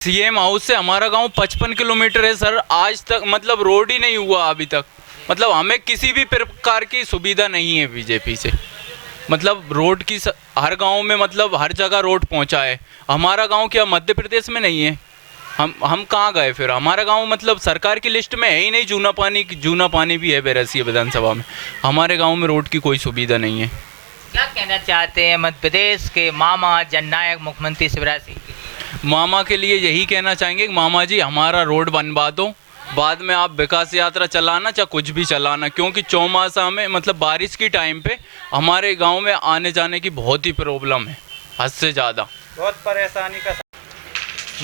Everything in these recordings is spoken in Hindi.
सीएम हाउस से हमारा गांव 55 किलोमीटर है सर। आज तक मतलब रोड ही नहीं हुआ अभी तक। मतलब हमें किसी भी प्रकार की सुविधा नहीं है बीजेपी से। मतलब रोड की हर गांव में मतलब हर जगह रोड पहुंचा है। हमारा गांव क्या मध्य प्रदेश में नहीं है? हम कहाँ गए फिर? हमारा गांव मतलब सरकार की लिस्ट में है ही नहीं। जूना पानी भी है बैरसिया विधानसभा में। हमारे गांव में रोड की कोई सुविधा नहीं है। क्या कहना चाहते हैं मध्य प्रदेश के मामा जननायक मुख्यमंत्री शिवराज सिंह के लिए? मामा के लिए यही कहना चाहेंगे कि मामा जी हमारा रोड बनवा दो, बाद में आप विकास यात्रा चलाना चाहे कुछ भी चलाना, क्योंकि चौमासा में मतलब बारिश की टाइम पे हमारे गांव में आने जाने की बहुत ही प्रॉब्लम है, हद से ज़्यादा बहुत परेशानी का।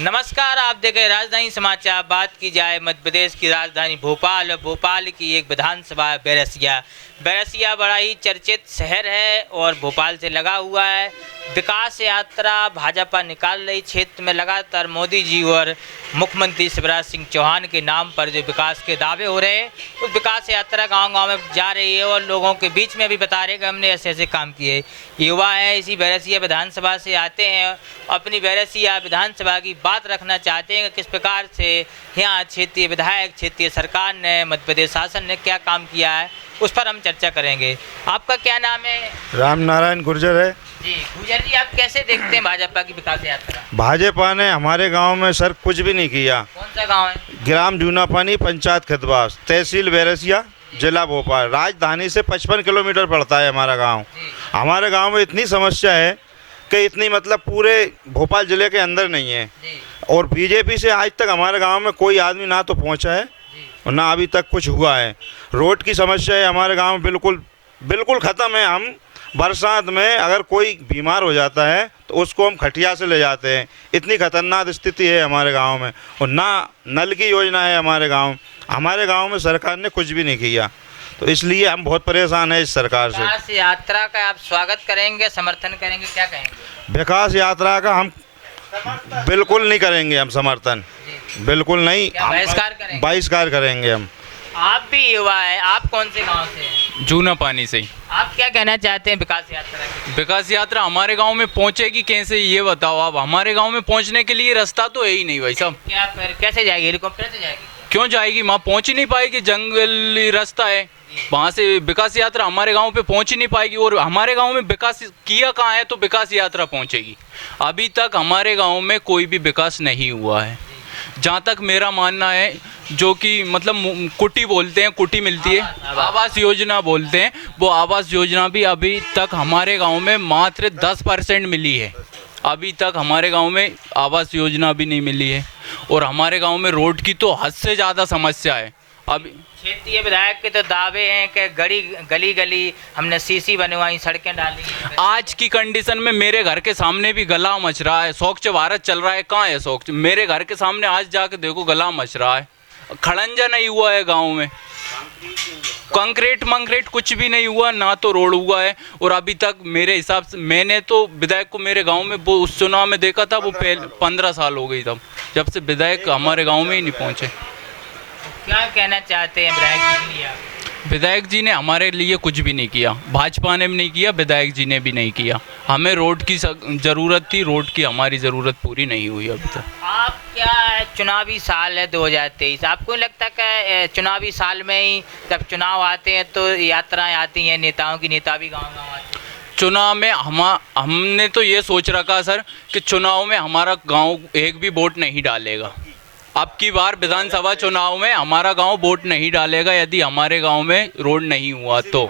नमस्कार, आप देख रहे राजधानी समाचार। बात की जाए मध्य प्रदेश की राजधानी भोपाल और भोपाल की एक विधानसभा बैरसिया। बैरसिया बड़ा ही चर्चित शहर है और भोपाल से लगा हुआ है। विकास यात्रा भाजपा निकाल रही क्षेत्र में लगातार मोदी जी और मुख्यमंत्री शिवराज सिंह चौहान के नाम पर जो विकास के दावे हो रहे हैं, उस विकास यात्रा गांव-गांव में जा रही है और लोगों के बीच में भी बता रहे हैं कि हमने ऐसे ऐसे काम किए। युवा हैं, इसी बैरसिया विधानसभा से आते हैं, अपनी बैरसिया विधानसभा की बात रखना चाहते हैं कि किस प्रकार से यहाँ क्षेत्रीय विधायक, क्षेत्रीय सरकार ने, मध्य प्रदेश शासन ने क्या काम किया है, उस पर हम चर्चा करेंगे। आपका क्या नाम है? राम नारायण गुर्जर है जी गुजर जी, आप कैसे देखते हैं भाजपा की विकास यात्रा? भाजपा ने हमारे गांव में सर कुछ भी नहीं किया। कौन सा गांव है? ग्राम जूनापानी, पंचायत खिदवास, तहसील बैरसिया, जिला भोपाल। राजधानी से 55 किलोमीटर पड़ता है हमारा गांव। हमारे गांव में इतनी समस्या है कि इतनी मतलब पूरे भोपाल जिले के अंदर नहीं है। और बीजेपी से आज तक हमारे गाँव में कोई आदमी ना तो पहुँचा है और ना अभी तक कुछ हुआ है। रोड की समस्या है हमारे गांव में बिल्कुल ख़त्म है। हम बरसात में अगर कोई बीमार हो जाता है तो उसको हम खटिया से ले जाते हैं। इतनी खतरनाक स्थिति है हमारे गांव में। और ना नल की योजना है हमारे गांव में सरकार ने कुछ भी नहीं किया। तो इसलिए हम बहुत परेशान हैं इस सरकार से। विकास यात्रा का आप स्वागत करेंगे, समर्थन करेंगे, क्या कहेंगे? विकास यात्रा का हम बिल्कुल नहीं करेंगे, हम समर्थन बिल्कुल नहीं। बहिष्कार करेंगे? बहिष्कार करेंगे हम। आप भी युवा है, आप कौन से गांव से हैं? जूना पानी से ही। आप क्या कहना चाहते हैं विकास यात्रा के? विकास यात्रा हमारे गांव में पहुंचेगी कैसे, ये बताओ आप। हमारे गांव में पहुंचने के लिए रास्ता तो है ही नहीं भाई साहब। क्या फिर कैसे जाएगी? हेलीकॉप्टर से जाएगी? क्यों जाएगी? वहाँ पहुंच ही नहीं पाएगी, जंगली रास्ता है। वहाँ से विकास यात्रा हमारे गांव पे पहुंच ही नहीं पाएगी। और हमारे गांव में विकास किया कहाँ है तो विकास यात्रा पहुंचेगी? अभी तक हमारे गांव में कोई भी विकास नहीं हुआ है। जहाँ तक मेरा मानना है, जो कि मतलब कुटी बोलते हैं, कुटी मिलती है, आवास योजना बोलते हैं, वो आवास योजना भी अभी तक हमारे गांव में मात्र 10% मिली है। अभी तक हमारे गांव में आवास योजना भी नहीं मिली है। और हमारे गांव में रोड की तो हद से ज़्यादा समस्या है। अभी क्षेत्रीय विधायक के तो दावे हैं कि गली गली हमने सीसी बनवाई, सड़कें डाली। आज की कंडीशन में मेरे घर के सामने भी गला मच रहा है। स्वच्छ भारत चल रहा है, कहाँ है स्वच्छ? मेरे घर के सामने आज जाके देखो गला मच रहा है। खड़ंजा नहीं हुआ है गांव में, कंक्रीट कुछ भी नहीं हुआ, ना तो रोड हुआ है। और अभी तक मेरे हिसाब से, मैंने तो विधायक को मेरे गांव में वो उस चुनाव में देखा था, वो 15 साल हो गई तब, जब से विधायक हमारे गांव में ही नहीं पहुंचे। क्या कहना चाहते हैं विधायक जी के लिए? विधायक जी ने हमारे लिए कुछ भी नहीं किया, भाजपा ने भी नहीं किया, विधायक जी ने भी नहीं किया। हमें रोड की ज़रूरत थी, रोड की हमारी ज़रूरत पूरी नहीं हुई अभी तक। आप क्या, चुनावी साल है 2023, आपको नहीं लगता कि चुनावी साल में ही जब चुनाव आते हैं तो यात्राएं आती हैं नेताओं की, नेता भी गाँव-गाँव आते हैं? चुनाव में हमने तो ये सोच रखा सर कि चुनाव में हमारा गांव एक भी वोट नहीं डालेगा। अब की बार विधानसभा चुनाव में हमारा गांव वोट नहीं डालेगा यदि हमारे गांव में रोड नहीं हुआ तो।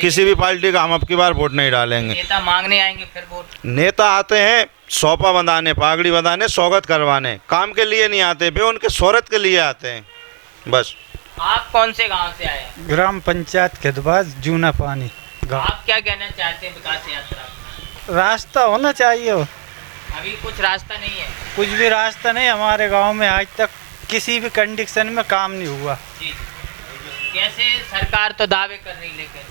किसी भी पार्टी का हम अब की बार वोट नहीं डालेंगे। नेता मांगने आएंगे फिर वोट? नेता आते हैं सौपा बंधाने, पागड़ी बंधाने, स्वागत करवाने, काम के लिए नहीं आते, वे उनके शोहरत के लिए आते हैं बस। आप कौन से गांव से आए हैं? ग्राम पंचायत खिदवास, जूना पानी गाँव। आप क्या कहना चाहते हैं विकास यात्रा? रास्ता होना चाहिए। अभी कुछ रास्ता नहीं है? कुछ भी रास्ता नहीं। हमारे गांव में आज तक किसी भी कंडीशन में काम नहीं हुआ। जी। कैसे सरकार तो दावे कर रही, लेकिन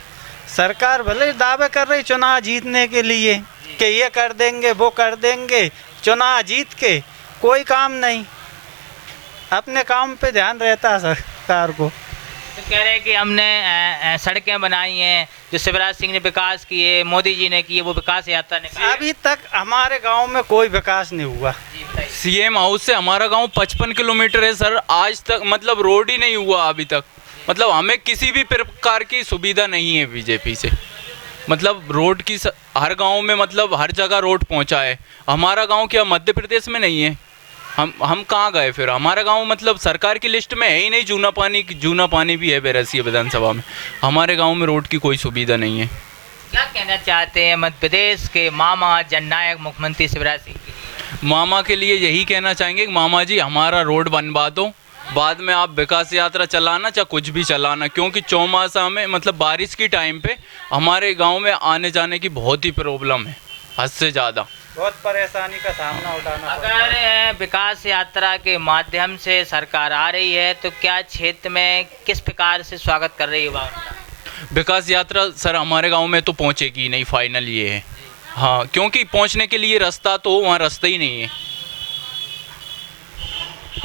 सरकार भले दावे कर रही चुनाव जीतने के लिए कि ये कर देंगे वो कर देंगे, चुनाव जीत के कोई काम नहीं। अपने काम पे ध्यान रहता है सरकार को। तो कह रहे हैं कि हमने सड़कें बनाई हैं, जो शिवराज सिंह ने विकास किए, मोदी जी ने किए, वो विकास यात्रा ने किए? अभी तक हमारे गांव में कोई विकास नहीं हुआ। जी बताइए। सीएम हाउस से हमारा गांव 55 किलोमीटर है सर, आज तक मतलब रोड ही नहीं हुआ अभी तक। मतलब हमें किसी भी प्रकार की सुविधा नहीं है बीजेपी से। मतलब रोड की हर गांव में मतलब हर जगह रोड पहुंचा है। हमारा गांव क्या मध्य प्रदेश में नहीं है? हम कहाँ गए फिर? हमारा गांव मतलब सरकार की लिस्ट में है ही नहीं। जूना पानी भी है बैरसिया विधानसभा में। हमारे गांव में रोड की कोई सुविधा नहीं है। क्या कहना चाहते हैं मध्य प्रदेश के मामा जननायक मुख्यमंत्री शिवराज सिंह के लिए? मामा के लिए यही कहना चाहेंगे कि मामा जी हमारा रोड बनवा दो, बाद में आप विकास यात्रा चलाना चाहे कुछ भी चलाना, क्योंकि चौमासा में मतलब बारिश की टाइम पे हमारे गांव में आने जाने की बहुत ही प्रॉब्लम है, हद से ज़्यादा। बहुत परेशानी का सामना उठाना पड़ता है। अगर विकास यात्रा के माध्यम से सरकार आ रही है तो क्या क्षेत्र में किस प्रकार से स्वागत कर रही है युवाओं का? विकास यात्रा सर हमारे गांव में तो पहुंचेगी ही नहीं, फाइनल ये है। हाँ, क्योंकि पहुंचने के लिए रास्ता तो वहाँ रास्ता ही नहीं है।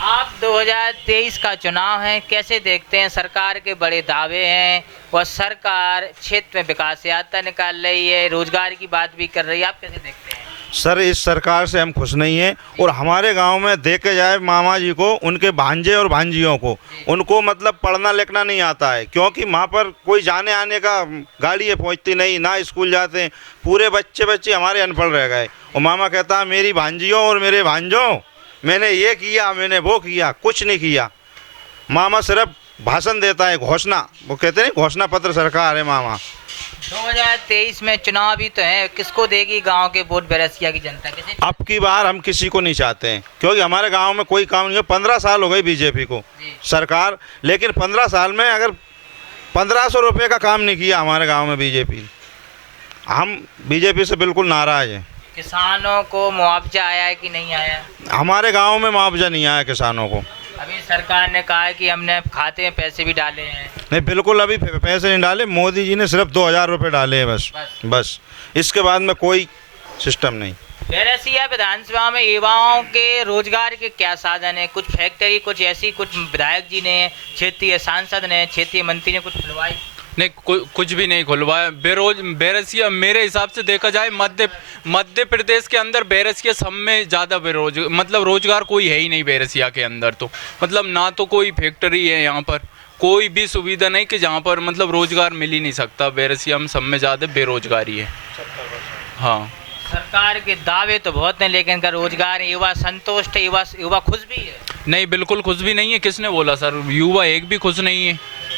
आप 2023 का चुनाव है, कैसे देखते हैं? सरकार के बड़े दावे हैं और सरकार क्षेत्र में विकास यात्रा निकाल रही है, रोजगार की बात भी कर रही है, आप कैसे देखते हैं? सर इस सरकार से हम खुश नहीं हैं। और हमारे गांव में देखे जाए मामा जी को, उनके भांजे और भांजियों को, उनको मतलब पढ़ना लिखना नहीं आता है, क्योंकि वहाँ पर कोई जाने आने का गाड़ी पहुँचती नहीं, ना स्कूल जाते हैं। पूरे बच्चे हमारे अनपढ़ रह गए। और मामा कहता है मेरी भांजियों और मेरे भांजों, मैंने ये किया, मैंने वो किया, कुछ नहीं किया। मामा सिर्फ भाषण देता है, घोषणा, वो कहते हैं घोषणा पत्र सरकार है मामा। 2023 में चुनाव भी तो है, किसको देगी गांव के वोट बैरसिया की जनता? किसे? अब की बार हम किसी को नहीं चाहते हैं, क्योंकि हमारे गांव में कोई काम नहीं है। 15 साल हो गई बीजेपी को सरकार, लेकिन 15 साल में अगर 1500 रुपये का काम नहीं किया हमारे गांव में बीजेपी। हम बीजेपी से बिल्कुल नाराज़ हैं। किसानों को मुआवजा आया है कि नहीं आया? हमारे गांव में मुआवजा नहीं आया किसानों को। अभी सरकार ने कहा है कि हमने खाते में पैसे भी डाले हैं। नहीं, बिल्कुल अभी पैसे नहीं डाले। मोदी जी ने सिर्फ 2000 रुपये डाले हैं बस। इसके बाद में कोई सिस्टम नहीं। बैरसिया विधानसभा में युवाओं के रोजगार के क्या साधन है? कुछ फैक्ट्री, कुछ ऐसी, कुछ विधायक जी ने, क्षेत्रीय सांसद ने, क्षेत्रीय मंत्री ने कुछ खुलवाई? नहीं, कुछ भी नहीं खुलवाया। बैरसिया मेरे हिसाब से देखा जाए मध्य प्रदेश के अंदर बैरसिया सब में ज़्यादा मतलब रोजगार कोई है ही नहीं बैरसिया के अंदर। तो मतलब ना तो कोई फैक्ट्री है यहाँ पर, कोई भी सुविधा नहीं कि जहाँ पर मतलब रोजगार मिल ही नहीं सकता। बैरसिया में सब में ज़्यादा बेरोजगारी है। हाँ, सरकार के दावे तो बहुत हैं, लेकिन का रोजगार है, युवा संतुष्ट है, युवा खुश भी है? नहीं, बिल्कुल खुश भी नहीं है। किसने बोला सर? युवा एक भी खुश नहीं है।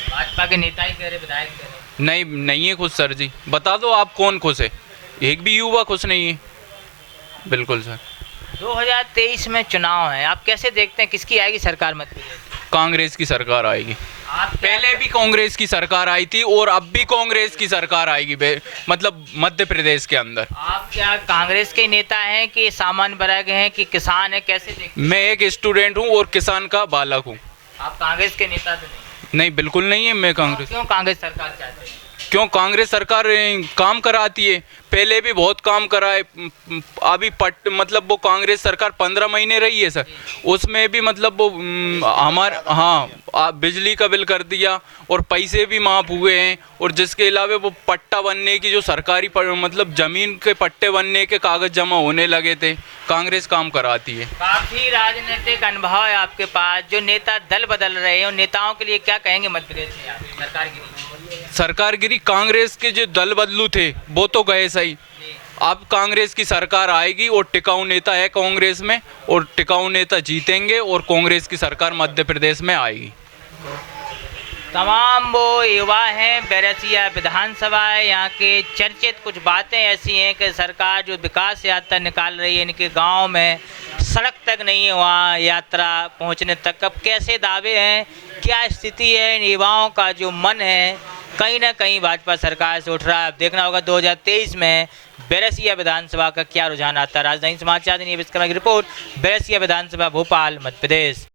भाजपा के नेता ही कह रहे, विधायक कह रहे। नहीं है खुश सर जी। बता दो आप कौन खुश है? एक भी युवा खुश नहीं है। बिल्कुल सर। 2023 में चुनाव है, आप कैसे देखते हैं किसकी आएगी सरकार मध्य प्रदेश? कांग्रेस की सरकार आएगी। आप पहले भी कांग्रेस की सरकार आई थी और अब भी कांग्रेस की सरकार आएगी मतलब मध्य प्रदेश के अंदर। आप क्या कांग्रेस के नेता हैं कि सामान्य वर्ग हैं कि किसान हैं, कैसे देखते हैं? मैं एक स्टूडेंट हूँ और किसान का बालक हूँ। आप कांग्रेस के नेता तो नहीं? नहीं, बिल्कुल नहीं है मैं कांग्रेस। क्यों कांग्रेस सरकार चाहते हैं? क्यों? कांग्रेस सरकार काम कराती है, पहले भी बहुत काम कराए। अभी मतलब वो कांग्रेस सरकार 15 महीने रही है सर, उसमें भी मतलब वो हमारे बिजली का बिल कर दिया और पैसे भी माफ़ हुए हैं। और जिसके अलावा वो पट्टा बनने की जो सरकारी मतलब ज़मीन के पट्टे बनने के कागज़ जमा होने लगे थे, कांग्रेस काम कराती है। काफ़ी राजनीतिक अनुभव है आपके पास, जो नेता दल बदल रहे हैं उन नेताओं के लिए क्या कहेंगे मध्य प्रदेश में आप? सरकारगिरी कांग्रेस के जो दल बदलू थे वो तो गए सही। अब कांग्रेस की सरकार आएगी और टिकाऊ नेता है कांग्रेस में, और टिकाऊ नेता जीतेंगे और कांग्रेस की सरकार मध्य प्रदेश में आएगी। तमाम वो युवा हैं, बैरसिया विधानसभा है, यहाँ के चर्चित कुछ बातें ऐसी हैं कि सरकार जो विकास यात्रा निकाल रही है इनके गांव में सड़क तक नहीं है, वहाँ यात्रा पहुँचने तक। अब कैसे दावे हैं, क्या स्थिति है, इन युवाओं का जो मन है कहीं ना कहीं भाजपा सरकार से उठ रहा है। अब देखना होगा 2023 में बैरसिया विधानसभा का क्या रुझान आता है। राजधानी समाचार की रिपोर्ट, बैरसिया विधानसभा भोपाल मध्य प्रदेश।